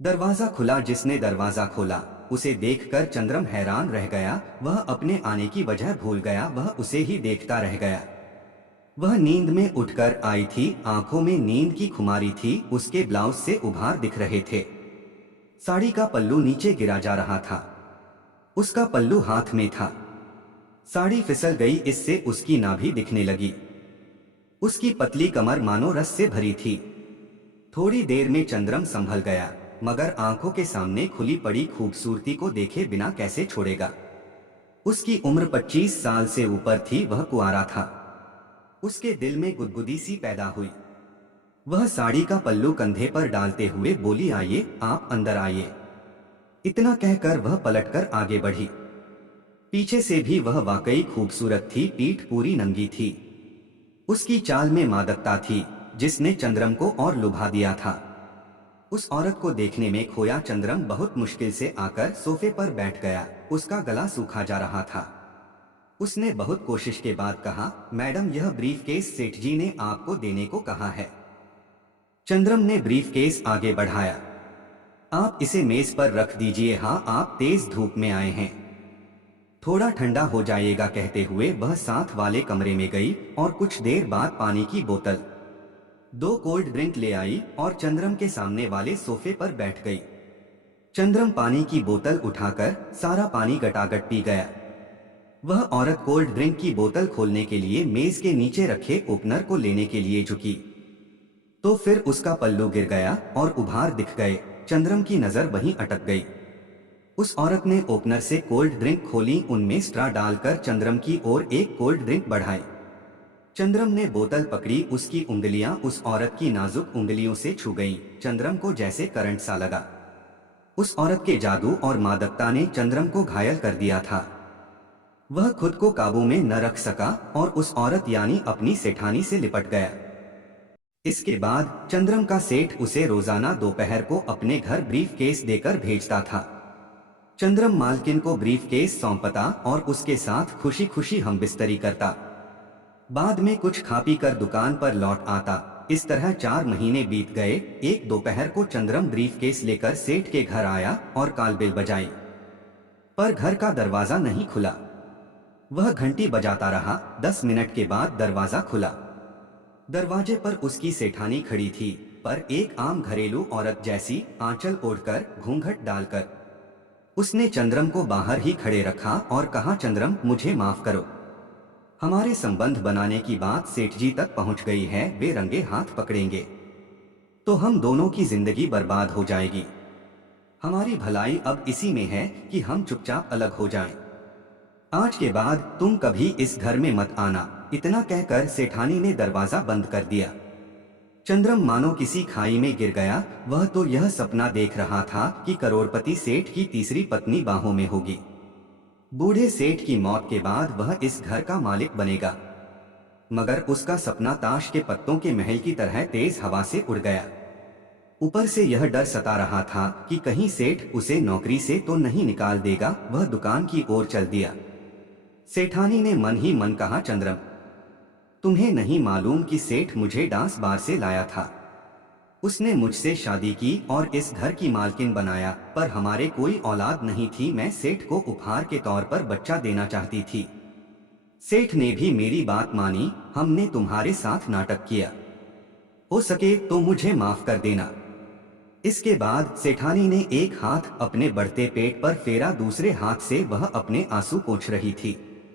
दरवाजा खुला। जिसने दरवाजा खोला उसे देखकर चंद्रम हैरान रह गया। वह अपने आने की वजह भूल गया। वह उसे ही देखता रह गया। वह नींद में उठकर आई थी। आंखों में नींद की खुमारी थी। उसके ब्लाउज से उभार दिख रहे थे। साड़ी का पल्लू नीचे गिरा जा रहा था। उसका पल्लू हाथ में था। साड़ी फिसल गई। इससे उसकी नाभि दिखने लगी। उसकी पतली कमर मानो रस से भरी थी। थोड़ी देर में चंद्रम संभल गया, मगर आंखों के सामने खुली पड़ी खूबसूरती को देखे बिना कैसे छोड़ेगा। उसकी उम्र 25 साल से ऊपर थी। वह कुंवारा था। उसके दिल में गुदगुदी सी पैदा हुई। वह साड़ी का पल्लू कंधे पर डालते हुए बोली, आइए, आप अंदर आइए। इतना कहकर वह पलटकर आगे बढ़ी। पीछे से भी वह वाकई खूबसूरत थी। पीठ पूरी नंगी थी। उसकी चाल में मादकता थी जिसने चंद्रम को और लुभा दिया था। उस औरत को देखने में खोया चंद्रम बहुत मुश्किल से आकर सोफे पर बैठ गया। उसका गला सूखा जा रहा था। उसने बहुत कोशिश के बाद कहा, मैडम, यह ब्रीफकेस सेठ जी ने आपको देने को कहा है। चंद्रम ने ब्रीफकेस आगे बढ़ाया। आप इसे मेज पर रख दीजिए। हाँ, आप तेज धूप में आए हैं, थोड़ा ठंडा हो जाएगा। कहते हुए वह साथ वाले कमरे में गई और कुछ देर बाद पानी की बोतल, 2 कोल्ड ड्रिंक ले आई और चंद्रम के सामने वाले सोफे पर बैठ गई। चंद्रम पानी की बोतल उठाकर सारा पानी गटागट पी गया। वह औरत कोल्ड ड्रिंक की बोतल खोलने के लिए मेज के नीचे रखे ओपनर को लेने के लिए झुकी, तो फिर उसका पल्लू गिर गया और उभार दिख गए। चंद्रम की नजर वहीं अटक गई। उस औरत ने ओपनर से कोल्ड ड्रिंक खोली, उनमें स्ट्रा डालकर चंद्रम की ओर एक कोल्ड ड्रिंक बढ़ाई। चंद्रम ने बोतल पकड़ी। उसकी उंगलियां उस औरत की नाजुक उंगलियों से छू गईं। चंद्रम को जैसे करंट सा लगा। उस औरत के जादू और मादकता ने चंद्रम को घायल कर दिया था। वह खुद को काबू में न रख सका और उस औरत यानी अपनी सेठानी से लिपट गया। इसके बाद चंद्रम का सेठ उसे रोजाना दोपहर को अपने घर ब्रीफकेस देकर भेजता था। चंद्रम मालकिन को ब्रीफकेस सौंपता और उसके साथ खुशी खुशी हमबिस्तरी करता। बाद में कुछ खा पी कर दुकान पर लौट आता। इस तरह 4 महीने बीत गए। एक दोपहर को चंद्रम ब्रीफकेस लेकर सेठ के घर आया और कॉलबेल बजाई, पर घर का दरवाजा नहीं खुला। वह घंटी बजाता रहा। 10 मिनट के बाद दरवाजा खुला। दरवाजे पर उसकी सेठानी खड़ी थी, पर एक आम घरेलू औरत जैसी, आंचल ओढ़कर, घूंघट डालकर। उसने चंद्रम को बाहर ही खड़े रखा और कहा, चंद्रम, मुझे माफ करो। हमारे संबंध बनाने की बात सेठ जी तक पहुंच गई है। वे रंगे हाथ पकड़ेंगे तो हम दोनों की जिंदगी बर्बाद हो जाएगी। हमारी भलाई अब इसी में है कि हम चुपचाप अलग हो जाएं। आज के बाद तुम कभी इस घर में मत आना। इतना कहकर सेठानी ने दरवाजा बंद कर दिया। चंद्रम मानो किसी खाई में गिर गया। वह तो यह सपना देख रहा था कि करोड़पति सेठ की तीसरी पत्नी बाहों में होगी। बूढ़े सेठ की मौत के बाद वह इस घर का मालिक बनेगा, मगर उसका सपना ताश के पत्तों के महल की तरह तेज हवा से उड़ गया। ऊपर से यह डर सता रहा था कि कहीं सेठ उसे नौकरी से तो नहीं निकाल देगा। वह दुकान की ओर चल दिया। सेठानी ने मन ही मन कहा, चंद्रम, तुम्हें नहीं मालूम कि सेठ मुझे डांस बार से लाया था। उसने मुझसे शादी की और इस घर की मालकिन बनाया, पर हमारे कोई औलाद नहीं थी। मैं सेठ को उपहार के तौर पर बच्चा देना चाहती थी। सेठ ने भी मेरी बात मानी। हमने तुम्हारे साथ नाटक किया। हो सके तो मुझे माफ कर देना। इसके बाद सेठानी ने एक हाथ अपने बढ़ते पेट पर फेरा, दूसरे हाथ से वह अपने आंसू पोंछ रही थी।